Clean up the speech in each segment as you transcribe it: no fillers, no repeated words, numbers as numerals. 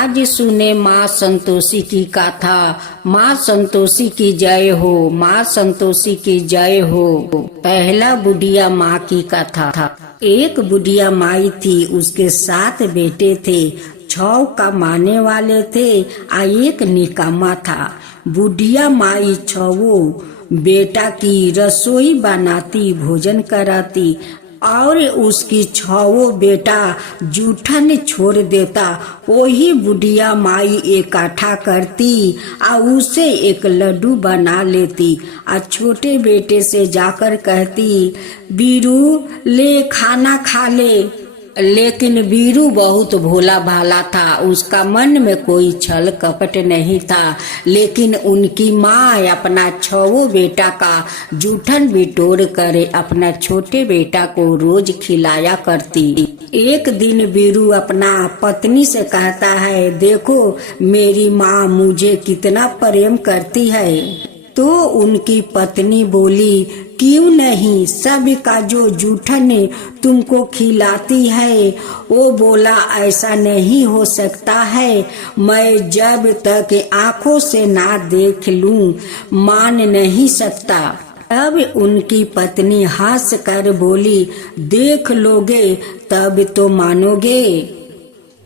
आज सुने माँ संतोषी की गाथा। माँ संतोषी की जय हो, माँ संतोषी की जय हो। पहला बुढ़िया माँ की कथा था। एक बुढ़िया माई थी, उसके 7 बेटे थे। 6 कमाने वाले थे आ एक निकम्मा था। बुढ़िया माई 6 बेटा की रसोई बनाती, भोजन कराती और उसकी 6 बेटा जूठन छोड़ देता। वही बुढ़िया माई इकट्ठा करती आ उसे एक लड्डू बना लेती। आ छोटे बेटे से जाकर कहती, बीरू ले खाना खा ले। लेकिन बीरू बहुत भोला भाला था, उसका मन में कोई छल कपट नहीं था। लेकिन उनकी माँ अपना 6 बेटा का जूठन बिटोर कर अपना छोटे बेटा को रोज खिलाया करती। एक दिन बीरू अपना पत्नी से कहता है, देखो मेरी माँ मुझे कितना प्रेम करती है। तो उनकी पत्नी बोली, क्यों नहीं, सब का जो जूठन तुमको खिलाती है। वो बोला, ऐसा नहीं हो सकता है, मैं जब तक आंखों से ना देख लूं मान नहीं सकता। तब उनकी पत्नी हंस कर बोली, देख लोगे तब तो मानोगे।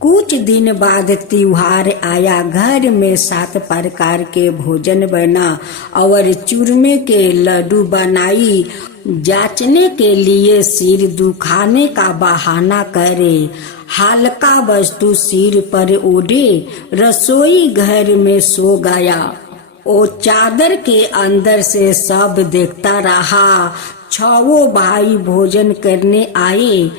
कुछ दिन बाद त्योहार आया। घर में 7 प्रकार के भोजन बना और चूरमे के लड्डू बनाई। जांचने के लिए सिर दुखाने का बहाना करे, हल्का वस्तु सिर पर ओढ़े, रसोई घर में सो गया। वो चादर के अंदर से सब देखता रहा। 6 भाई भोजन करने आए।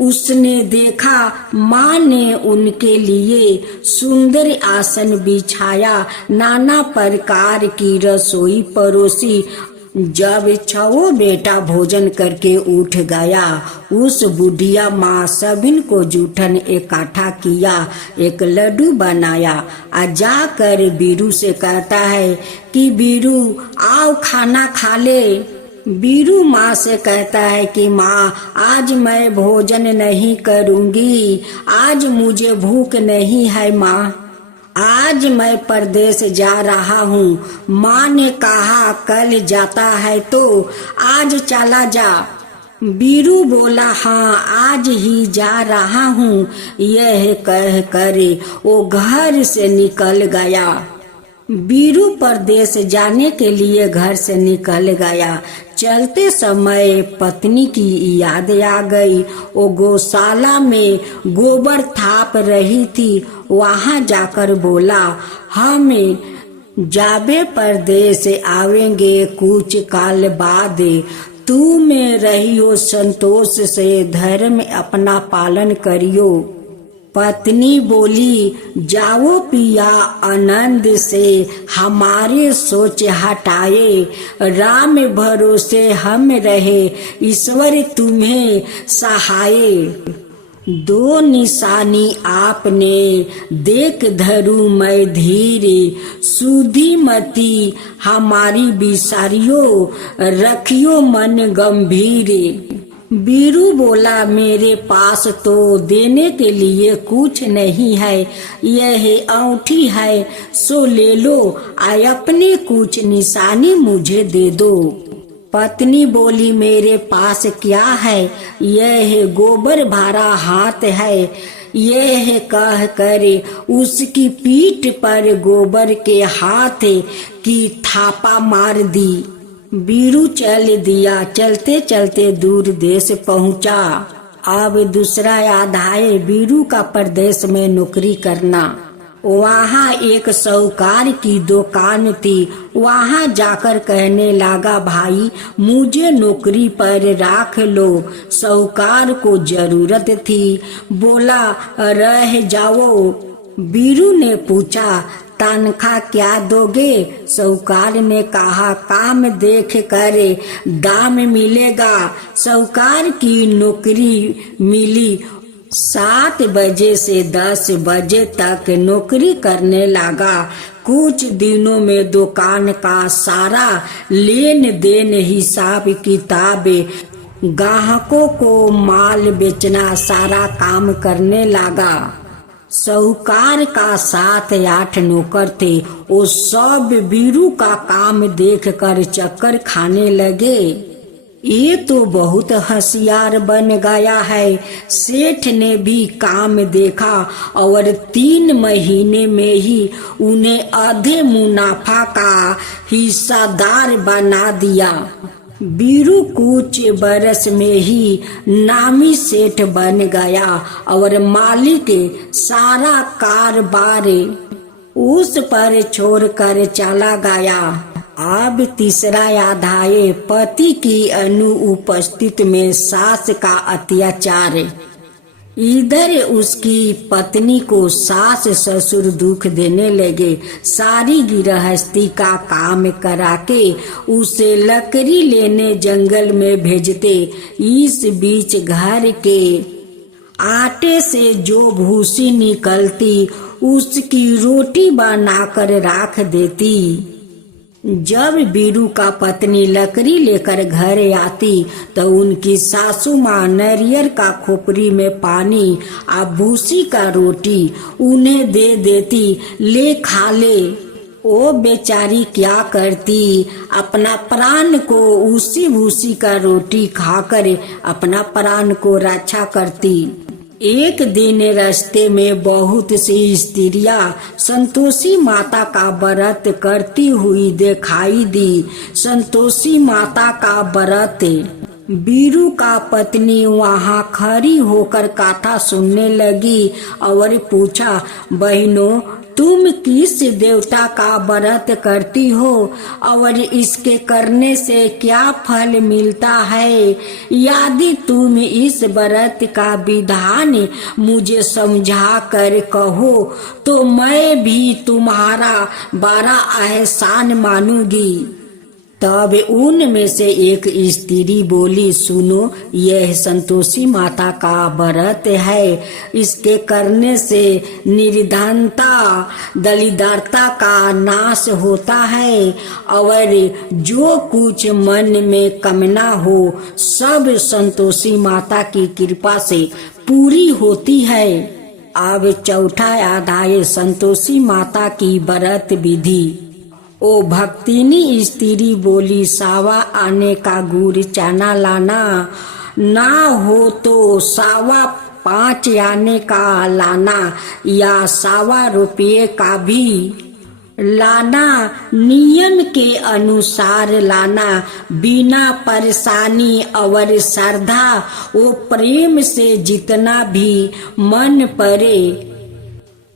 उसने देखा माँ ने उनके लिए सुंदर आसन बिछाया, नाना प्रकार की रसोई परोसी। जब 6 बेटा भोजन करके उठ गया, उस बुढ़िया माँ सभी को जूठन इकट्ठा किया, एक लड्डू बनाया। आ जाकर बीरू से कहता है कि बीरू आओ खाना खा ले। बीरू माँ से कहता है कि माँ आज मैं भोजन नहीं करूँगी, आज मुझे भूख नहीं है माँ, आज मैं परदेश जा रहा हूँ। माँ ने कहा कल जाता है तो आज चला जा। बीरू बोला, हाँ आज ही जा रहा हूँ। यह कह कर वो घर से निकल गया। बीरू परदेश जाने के लिए घर से निकल गया। चलते समय पत्नी की याद आ गई। वो गौशाला में गोबर थाप रही थी। वहां जाकर बोला, हम जाबे परदेश आवेंगे कुछ काल बाद, तू में रहियो संतोष से, धर्म अपना पालन करियो। पत्नी बोली, जाओ पिया आनंद से, हमारे सोच हटाए, राम भरोसे हम रहे, ईश्वर तुम्हें सहाय। 2 निशानी आपने देख धरू मैं धीरे, सुधी मती हमारी बिसारियो, रखियो मन गंभीर। बीरू बोला, मेरे पास तो देने के लिए कुछ नहीं है, यह औंठी है सो ले लो, आय अपने कुछ निशानी मुझे दे दो। पत्नी बोली, मेरे पास क्या है, यह गोबर भरा हाथ है। यह कह कर उसकी पीठ पर गोबर के हाथ की थापा मार दी। बीरू चल दिया। चलते चलते दूर देश पहुंचा। अब दूसरा याद आए बीरू का परदेश में नौकरी करना। वहाँ एक साहूकार की दुकान थी। वहाँ जाकर कहने लगा, भाई मुझे नौकरी पर रख लो, साहूकार को जरूरत थी। बोला, रह जाओ। बीरू ने पूछा, तनख्वाह क्या दोगे? साहूकार ने कहा, काम देख कर दाम मिलेगा। साहूकार की नौकरी मिली। 7 बजे से 10 बजे तक नौकरी करने लगा। कुछ दिनों में दुकान का सारा लेन देन, हिसाब किताब, ग्राहकों को माल बेचना, सारा काम करने लगा। साहूकार का 7-8 नौकर थे। वो सब बीरू का काम देखकर चक्कर खाने लगे। ये तो बहुत होशियार बन गया है। सेठ ने भी काम देखा और 3 महीने में ही उन्हें आधे मुनाफा का हिस्सादार बना दिया। बीरू कुछ बरस में ही नामी सेठ बन गया और मालिक सारा कारोबार उस पर छोड़कर चला गया। अब तीसरा अध्याय, पति की अनुपस्थित में सास का अत्याचार। इधर उसकी पत्नी को सास ससुर दुख देने लगे। सारी गृहस्थी का काम करा के उसे लकड़ी लेने जंगल में भेजते। इस बीच घर के आटे से जो भूसी निकलती उसकी रोटी बनाकर रख देती। जब बीरू का पत्नी लकड़ी लेकर घर आती तो उनकी सासू माँ नारियल का खोपड़ी में पानी और भूसी का रोटी उन्हें दे देती, ले खा ले। वो बेचारी क्या करती, अपना प्राण को उसी भूसी का रोटी खाकर अपना प्राण को रक्षा करती। एक दिन रास्ते में बहुत सी स्त्रियां संतोषी माता का व्रत करती हुई दिखाई दी। संतोषी माता का व्रत। बीरू का पत्नी वहाँ खड़ी होकर कथा सुनने लगी और पूछा, बहनों तुम किस देवता का व्रत करती हो और इसके करने से क्या फल मिलता है? यदि तुम इस व्रत का विधान मुझे समझा कर कहो तो मैं भी तुम्हारा बड़ा एहसान मानूंगी। तब उनमें से एक स्त्री बोली, सुनो, यह संतोषी माता का व्रत है। इसके करने से निर्धनता दरिद्रता का नाश होता है और जो कुछ मन में कामना हो सब संतोषी माता की कृपा से पूरी होती है। अब चौथा अध्याय, संतोषी माता की व्रत विधि। ओ भक्तिनी स्त्री बोली, सावा आने का गुड़ चना लाना, ना हो तो 5.25 आने का लाना या 1.25 रुपये का भी लाना। नियम के अनुसार लाना, बिना परेशानी और श्रद्धा वो प्रेम से जितना भी मन पड़े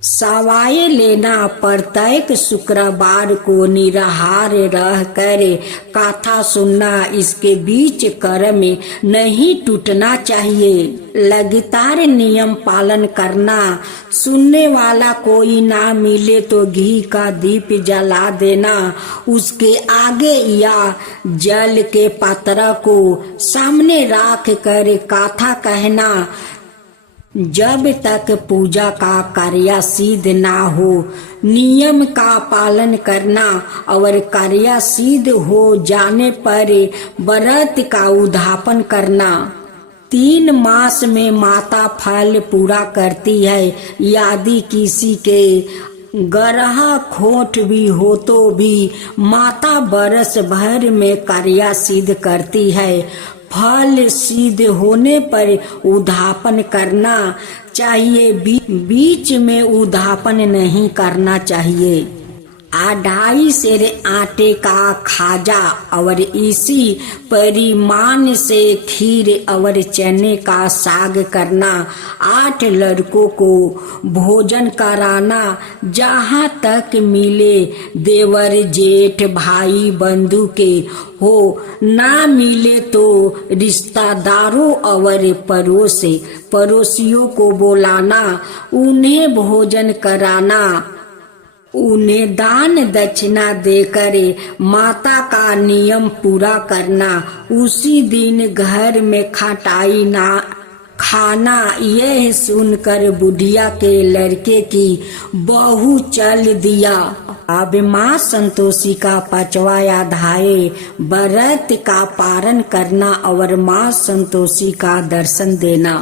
सवाए लेना। प्रत्येक शुक्रवार को निराहार रह कर कथा सुनना। इसके बीच कर्म नहीं टूटना चाहिए। लगातार नियम पालन करना। सुनने वाला कोई ना मिले तो घी का दीप जला देना। उसके आगे या जल के पात्र को सामने रख कर कथा कहना। जब तक पूजा का कार्य सिद्ध ना हो नियम का पालन करना और कार्य सिद्ध हो जाने पर व्रत का उद्यापन करना। 3 मास में माता फल पूरा करती है। यदि किसी के ग्रह खोट भी हो तो भी माता बरस भर में कार्य सिद्ध करती है। फल सिद्ध होने पर उद्यापन करना चाहिए, बीच में उद्यापन नहीं करना चाहिए। 2.5 सेर आटे का खाजा और इसी परिमाण से खीर और चने का साग करना। 8 लड़कों को भोजन कराना। जहाँ तक मिले देवर जेठ भाई बंधु के हो, ना मिले तो रिश्तेदारों और पड़ोसियों को बुलाना, उन्हें भोजन कराना। उन्हें दान दक्षिणा देकर माता का नियम पूरा करना। उसी दिन घर में खटाई ना खाना। यह सुनकर बुढ़िया के लड़के की बहू चल दिया। अब माँ संतोषी का 5वां अध्याय, व्रत का पारण करना और माँ संतोषी का दर्शन देना।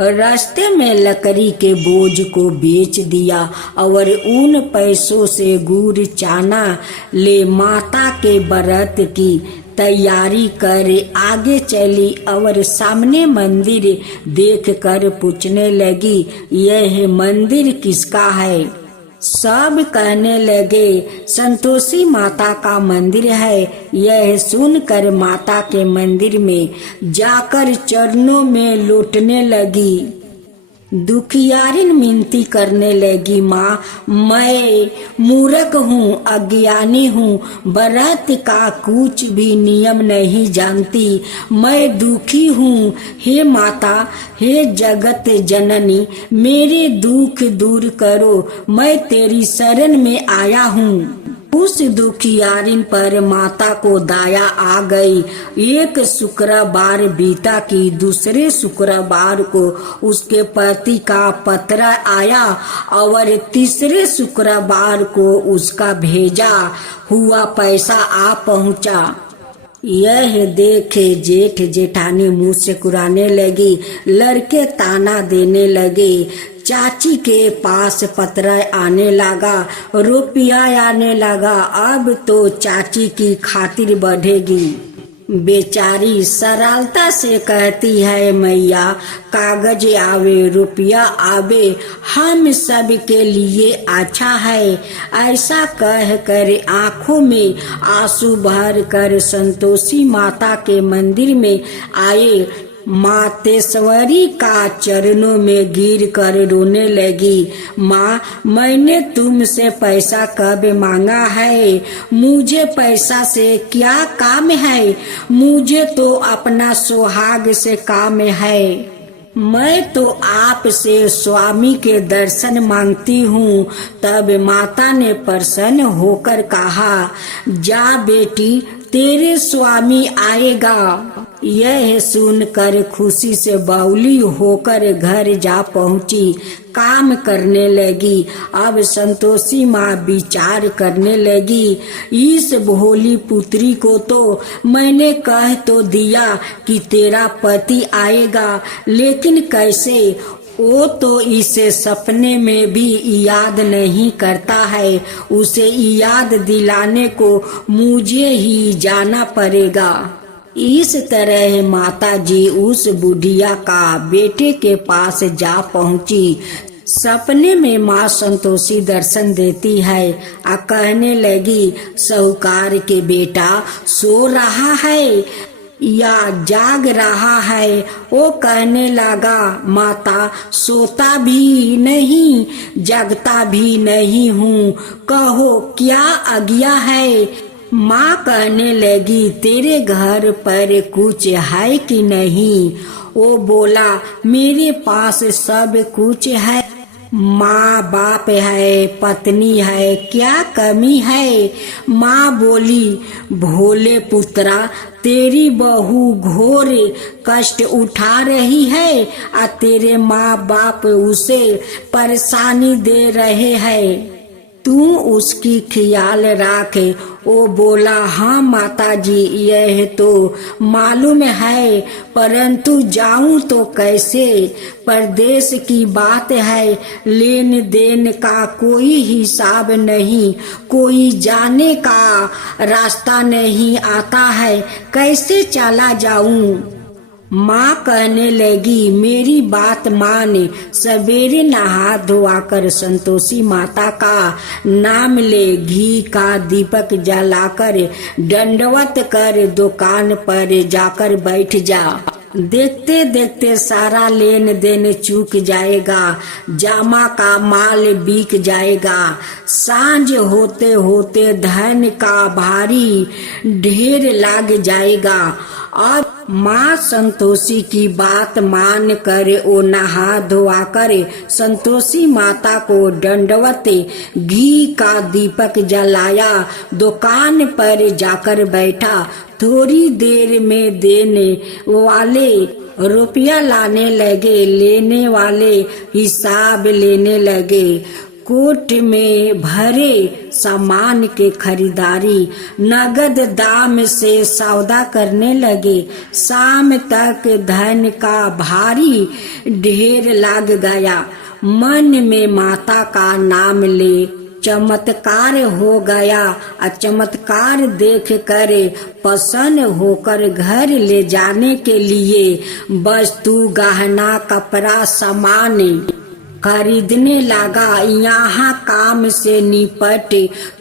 रास्ते में लकड़ी के बोझ को बेच दिया और उन पैसों से गुड़ चाना ले माता के व्रत की तैयारी कर आगे चली और सामने मंदिर देखकर पूछने लगी, यह मंदिर किसका है? सब कहने लगे, संतोषी माता का मंदिर है। यह सुनकर माता के मंदिर में जाकर चरणों में लौटने लगी। दुखियारिन मिनती करने लगी, माँ मैं मूर्ख हूँ, अज्ञानी हूँ, व्रत का कुछ भी नियम नहीं जानती, मैं दुखी हूँ। हे माता, हे जगत जननी, मेरे दुख दूर करो, मैं तेरी शरण में आया हूँ। उस दुखियारिन पर माता को दया आ गई। एक शुक्रवार बीता कि दूसरे शुक्रवार को उसके पति का पत्र आया और तीसरे शुक्रवार को उसका भेजा हुआ पैसा आ पहुंचा। यह देखे जेठ जेठानी मुंह से कुराने लगी। लड़के ताना देने लगे। चाची के पास पत्र आने लगा, रुपया आने लगा। अब तो चाची की खातिर बढ़ेगी। बेचारी सरलता से कहती है, मैया कागज आवे रुपया आवे, हम सब के लिए अच्छा है। ऐसा कह कर आंखों में आंसू भर कर संतोषी माता के मंदिर में आए। मातेश्वरी का चरणों में गिर कर रोने लगी। माँ, मैंने तुमसे पैसा कब मांगा है? मुझे पैसा से क्या काम है? मुझे तो अपना सुहाग से काम है। मैं तो आपसे स्वामी के दर्शन मांगती हूँ। तब माता ने प्रसन्न होकर कहा, जा बेटी, तेरे स्वामी आएगा। यह सुनकर खुशी से बाउली होकर घर जा पहुंची, काम करने लगी। अब संतोषी माँ विचार करने लगी, इस भोली पुत्री को तो मैंने कह तो दिया कि तेरा पति आएगा, लेकिन कैसे? वो तो इसे सपने में भी याद नहीं करता है। उसे याद दिलाने को मुझे ही जाना पड़ेगा। इस तरह माता जी उस बुढ़िया का बेटे के पास जा पहुंची। सपने में माँ संतोषी दर्शन देती है और कहने लगी, साहूकार के बेटा सो रहा है या जाग रहा है? वो कहने लगा, माता सोता भी नहीं जगता भी नहीं हूँ, कहो क्या आज्ञा है? माँ कहने लगी, तेरे घर पर कुछ है कि नहीं? वो बोला, मेरे पास सब कुछ है, माँ बाप है, पत्नी है, क्या कमी है? माँ बोली, भोले पुत्रा, तेरी बहू घोर कष्ट उठा रही है और तेरे माँ बाप उसे परेशानी दे रहे हैं, तू उसकी ख्याल रख। वो बोला, हाँ माता जी, यह तो मालूम है, परंतु जाऊं तो कैसे? परदेश की बात है, लेन देन का कोई हिसाब नहीं, कोई जाने का रास्ता नहीं आता है, कैसे चला जाऊं? माँ कहने लगी, मेरी बात मान। सवेरे नहा धोआकर संतोषी माता का नाम ले, घी का दीपक जलाकर दंडवत कर दुकान पर जाकर बैठ जा। देखते देखते सारा लेन देन चूक जाएगा, जामा का माल बिक जाएगा। सांझ होते होते धन का भारी ढेर लग जाएगा। अब माँ संतोषी की बात मान कर वो नहा धोआ कर संतोषी माता को दंडवत घी का दीपक जलाया, दुकान पर जाकर बैठा। थोड़ी देर में देने वाले रुपया लाने लगे, लेने वाले हिसाब लेने लगे। कोट में भरे सामान के खरीदारी, नगद दाम से सौदा करने लगे। शाम तक धन का भारी ढेर लग गया। मन में माता का नाम ले चमत्कार हो गया। चमत्कार देख कर प्रसन्न होकर घर ले जाने के लिए वस्तु, गहना, कपड़ा, सामान खरीदने लगा। यहाँ काम से निपट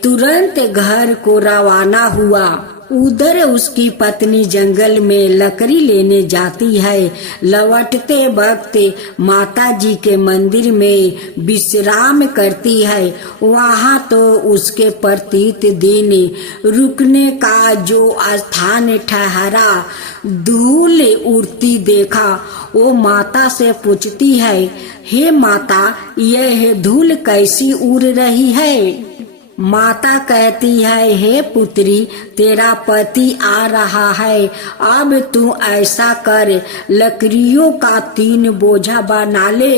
तुरंत घर को रवाना हुआ। उधर उसकी पत्नी जंगल में लकड़ी लेने जाती है। लौटते वक्त माता जी के मंदिर में विश्राम करती है। वहाँ तो उसके प्रतीत दिन रुकने का जो स्थान ठहरा, धूल उड़ती देखा। वो माता से पूछती है, हे माता, यह धूल कैसी उड़ रही है? माता कहती है, हे पुत्री, तेरा पति आ रहा है। अब तू ऐसा कर, लकड़ियों का 3 बोझा बना ले,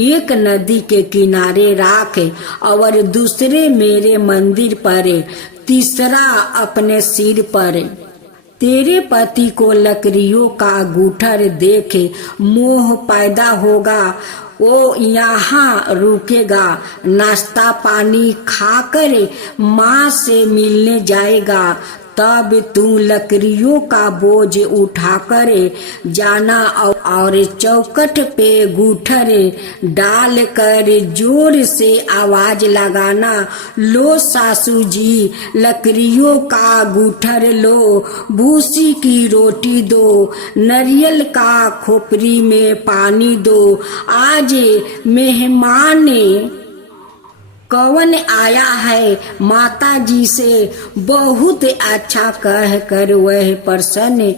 एक नदी के किनारे राख और दूसरे मेरे मंदिर पर, तीसरा अपने सिर पर। तेरे पति को लकड़ियों का गूठर देख मोह पैदा होगा। वो यहाँ रुकेगा, नाश्ता पानी खाकर माँ से मिलने जाएगा। तब तू लकड़ियों का बोझ उठाकर जाना और चौखट पे गूठर डाल कर जोर से आवाज लगाना, लो सासू जी, लकड़ियों का गूठर लो, भूसी की रोटी दो, नारियल का खोपड़ी में पानी दो। आज मेहमान कौन आया है? माता जी से बहुत अच्छा कह कर वह प्रसन्न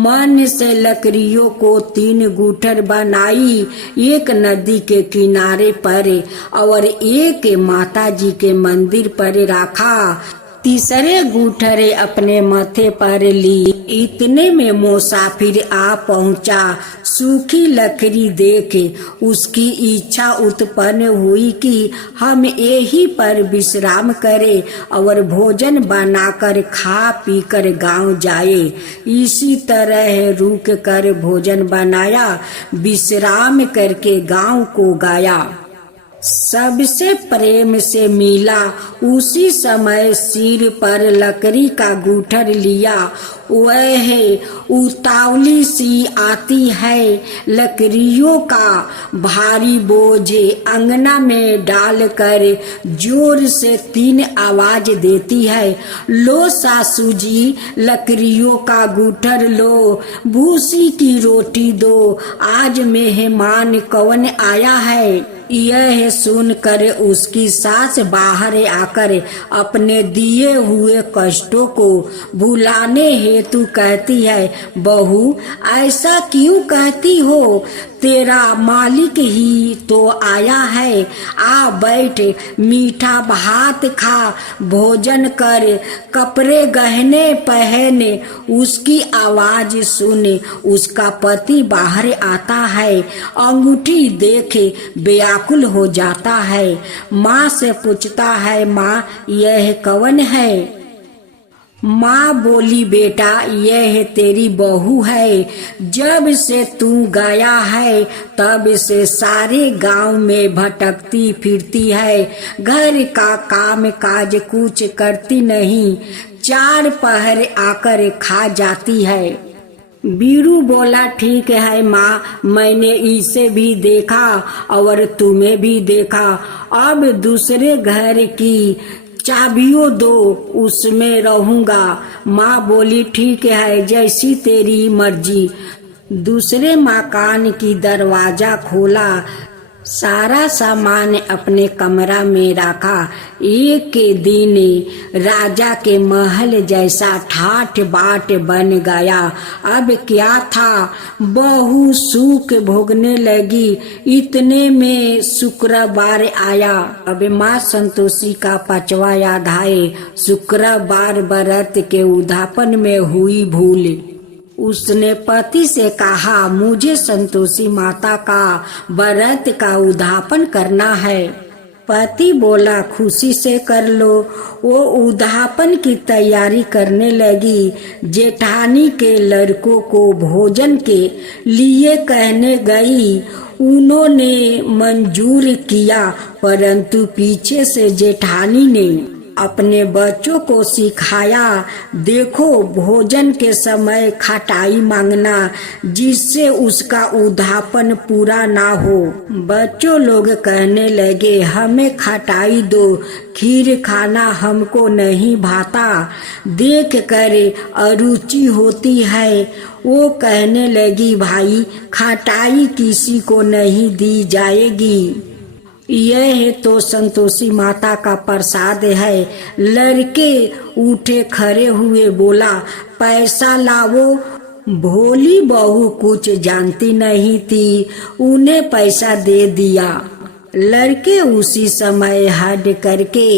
मन से लकड़ियों को 3 गूठर बनाई, एक नदी के किनारे पर और एक माता जी के मंदिर पर रखा। तीसरे गूठरे अपने माथे पर ली। इतने में मुसाफिर आ पहुंचा। सूखी लकड़ी देख उसकी इच्छा उत्पन्न हुई कि हम यहीं पर विश्राम करें और भोजन बनाकर खा पी कर गाँव जाए। इसी तरह रुक कर भोजन बनाया, विश्राम करके गाँव को गया। सबसे प्रेम से मिला। उसी समय सिर पर लकड़ी का गूठर लिया। वह उतावली सी आती है, लकड़ियों का भारी बोझ अंगना में डालकर जोर से 3 आवाज देती है, लो सासू जी, लकड़ियों का गूठर लो, भूसी की रोटी दो, आज मेहमान कौन आया है? यह सुनकर उसकी सास बाहर आकर अपने दिए हुए कष्टों को भुलाने हेतु कहती है, बहू, ऐसा क्यों कहती हो? तेरा मालिक ही तो आया है। आ बैठ, मीठा भात खा, भोजन कर, कपड़े गहने पहन। उसकी आवाज सुन उसका पति बाहर आता है। अंगूठी देख व्याकुल हो जाता है। माँ से पूछता है, माँ, यह कौन है? माँ बोली, बेटा, यह तेरी बहू है। जब से तू गया है तब से सारे गांव में भटकती फिरती है। घर का काम काज कुछ करती नहीं, 4 पहर आकर खा जाती है। बीरू बोला, ठीक है माँ, मैंने इसे भी देखा और तुम्हें भी देखा। अब दूसरे घर की चाबियों दो, उसमें रहूंगा। माँ बोली, ठीक है, जैसी तेरी मर्जी। दूसरे मकान की दरवाजा खोला, सारा सामान अपने कमरा में रखा। एक दिन राजा के महल जैसा ठाठ बाट बन गया। अब क्या था, बहू सुख भोगने लगी। इतने में शुक्रवार आया। अब माँ संतोषी का 5वां अध्याय, शुक्रवार व्रत के उद्यापन में हुई भूल। उसने पति से कहा, मुझे संतोषी माता का व्रत का उद्यापन करना है। पति बोला खुशी से कर लो। वो उद्यापन की तैयारी करने लगी। जेठानी के लड़कों को भोजन के लिए कहने गई। उन्होंने मंजूर किया, परंतु पीछे से जेठानी ने अपने बच्चों को सिखाया, देखो भोजन के समय खटाई मांगना, जिससे उसका उद्यापन पूरा ना हो। बच्चों लोग कहने लगे, हमें खटाई दो, खीर खाना हमको नहीं भाता। देख कर अरुचि होती है। वो कहने लगी, भाई खटाई किसी को नहीं दी जाएगी, यह तो संतोषी माता का प्रसाद है। लड़के उठे खड़े हुए, बोला पैसा लाओ। भोली बहू कुछ जानती नहीं थी, उन्हें पैसा दे दिया। लड़के उसी समय हट करके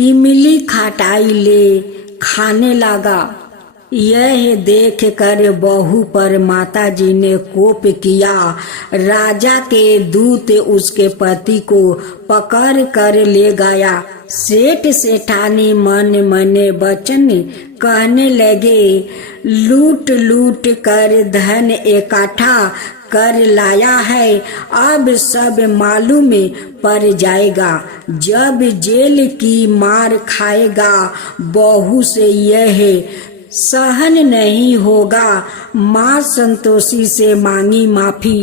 इमली खटाई ले खाने लगा। यह देख कर बहू पर माताजी ने कोप किया। राजा के दूत उसके पति को पकड़ कर ले गया। सेठ सेठानी मन मने वचन कहने लगे, लूट लूट कर धन इकट्ठा कर लाया है, अब सब मालूम पड़ जाएगा। जब जेल की मार खाएगा, बहू से यह सहन नहीं होगा। माँ संतोषी से मांगी माफी।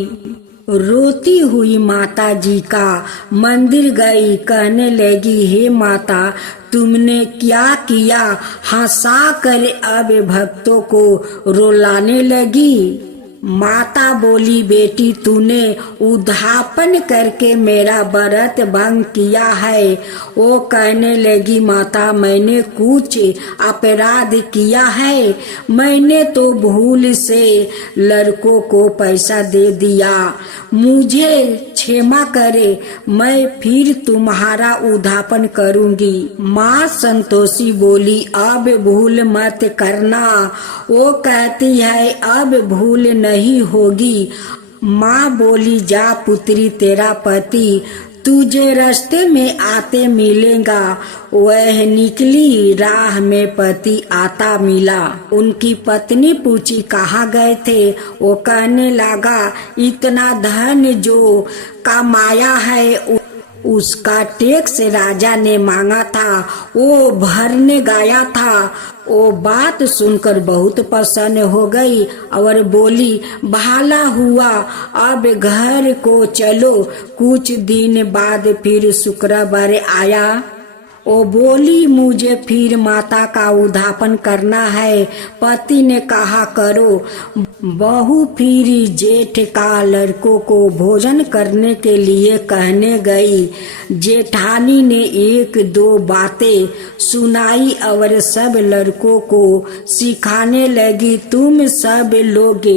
रोती हुई माता जी का मंदिर गई, कहने लगी, हे माता तुमने क्या किया? हंसा कर अब भक्तों को रुलाने लगी। माता बोली, बेटी तूने उद्यापन करके मेरा व्रत भंग किया है। वो कहने लगी, माता मैंने कुछ अपराध किया है, मैंने तो भूल से लड़कों को पैसा दे दिया, मुझे क्षमा करे, मैं फिर तुम्हारा उद्यापन करूंगी। माँ संतोषी बोली, अब भूल मत करना। वो कहती है, अब भूल नहीं होगी। माँ बोली, जा पुत्री, तेरा पति तुझे रास्ते में आते मिलेगा। वह निकली, राह में पति आता मिला। उनकी पत्नी पूछी, कहाँ गए थे? वो कहने लगा, इतना धन जो कमाया है उसका टैक्स राजा ने मांगा था, वो भरने गया था। वो बात सुनकर बहुत प्रसन्न हो गई और बोली, भला हुआ, अब घर को चलो। कुछ दिन बाद फिर शुक्रवार आया। वो बोली, मुझे फिर माता का उद्यापन करना है। पति ने कहा, करो। बहू फिर जेठ का लड़कों को भोजन करने के लिए कहने गई। जेठानी ने एक दो बातें सुनाई और सब लड़कों को सिखाने लगी, तुम सब लोग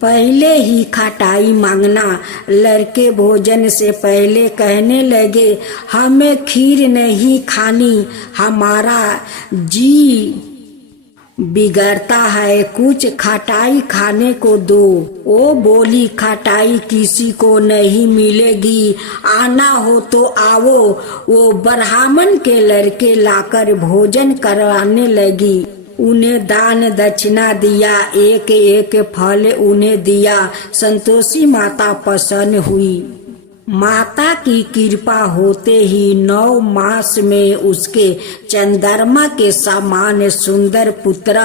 पहले ही खटाई मांगना। लड़के भोजन से पहले कहने लगे, हमें खीर नहीं खानी, हमारा जी बिगड़ता है, कुछ खटाई खाने को दो। वो बोली, खटाई किसी को नहीं मिलेगी, आना हो तो आओ। वो ब्राह्मण के लड़के लाकर भोजन करवाने लगी। उन्हें दान दक्षिणा दिया, एक एक फल उन्हें दिया। संतोषी माता प्रसन्न हुई। माता की कृपा होते ही 9 मास में उसके चंद्रमा के समान सुंदर पुत्र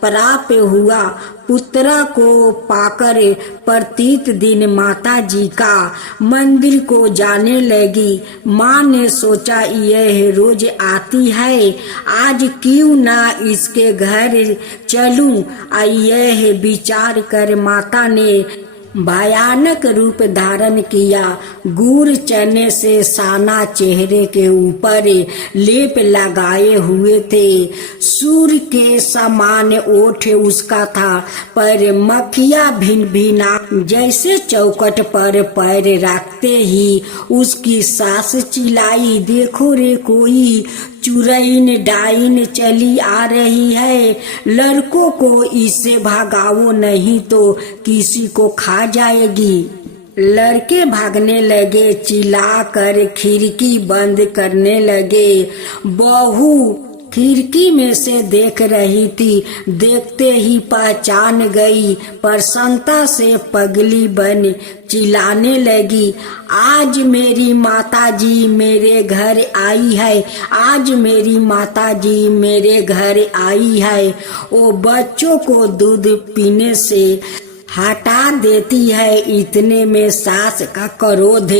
प्राप्त हुआ। पुत्र को पाकर प्रत्येक दिन माता जी का मंदिर को जाने लगी। माँ ने सोचा, यह रोज आती है, आज क्यों ना इसके घर चलूं। यह विचार कर माता ने भयानक रूप धारण किया। गुड़ चने से साना चेहरे के ऊपर लेप लगाए हुए थे। सूर्य के समान ओठ उसका था, पर मक्खियाँ भिन भिना। जैसे चौखट पर पैर रखते ही उसकी सास चिल्लाई, देखो रे कोई चुरैन डाइन चली आ रही है, लड़कों को इससे भगाओ नहीं तो किसी को खा जाएगी। लड़के भागने लगे, चिल्ला कर खिड़की बंद करने लगे। बहू खिड़की में से देख रही थी, देखते ही पहचान गई। प्रसन्नता से पगली बन चिल्लाने लगी, आज मेरी माताजी मेरे घर आई है, आज मेरी माताजी मेरे घर आई है। वो बच्चों को दूध पीने से हटा देती है। इतने में सास का क्रोध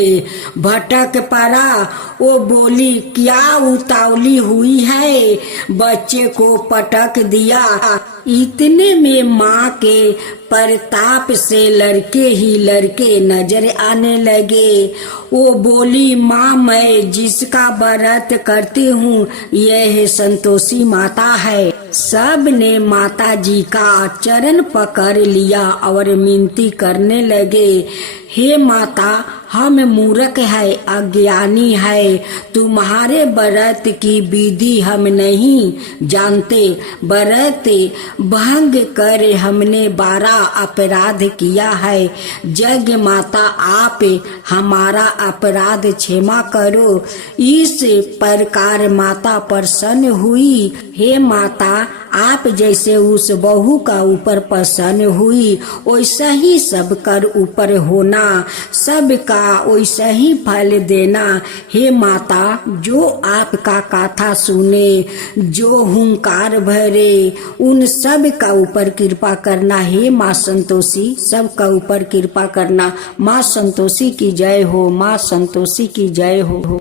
भटक पड़ा। वो बोली, क्या उतावली हुई है, बच्चे को पटक दिया। इतने में माँ के प्रताप से लड़के ही लड़के नजर आने लगे। वो बोली, माँ मैं जिसका व्रत करती हूँ यह संतोषी माता है। सब ने माता जी का चरण पकड़ लिया और विनती करने लगे, हे माता हम मूर्ख है, अज्ञानी है, तुम्हारे व्रत की विधि हम नहीं जानते। व्रत भंग कर हमने 12 अपराध किया है। जग माता आप हमारा अपराध क्षमा करो। इस प्रकार माता प्रसन्न हुई। हे माता आप जैसे उस बहू का ऊपर प्रसन्न हुई, वैसा ही सब कर ऊपर होना, सबका वैसा ही फल देना। हे माता जो आपका कथा सुने, जो हुंकार भरे, उन सब का ऊपर कृपा करना। हे माँ संतोषी सब का ऊपर कृपा करना। माँ संतोषी की जय हो, माँ संतोषी की जय हो।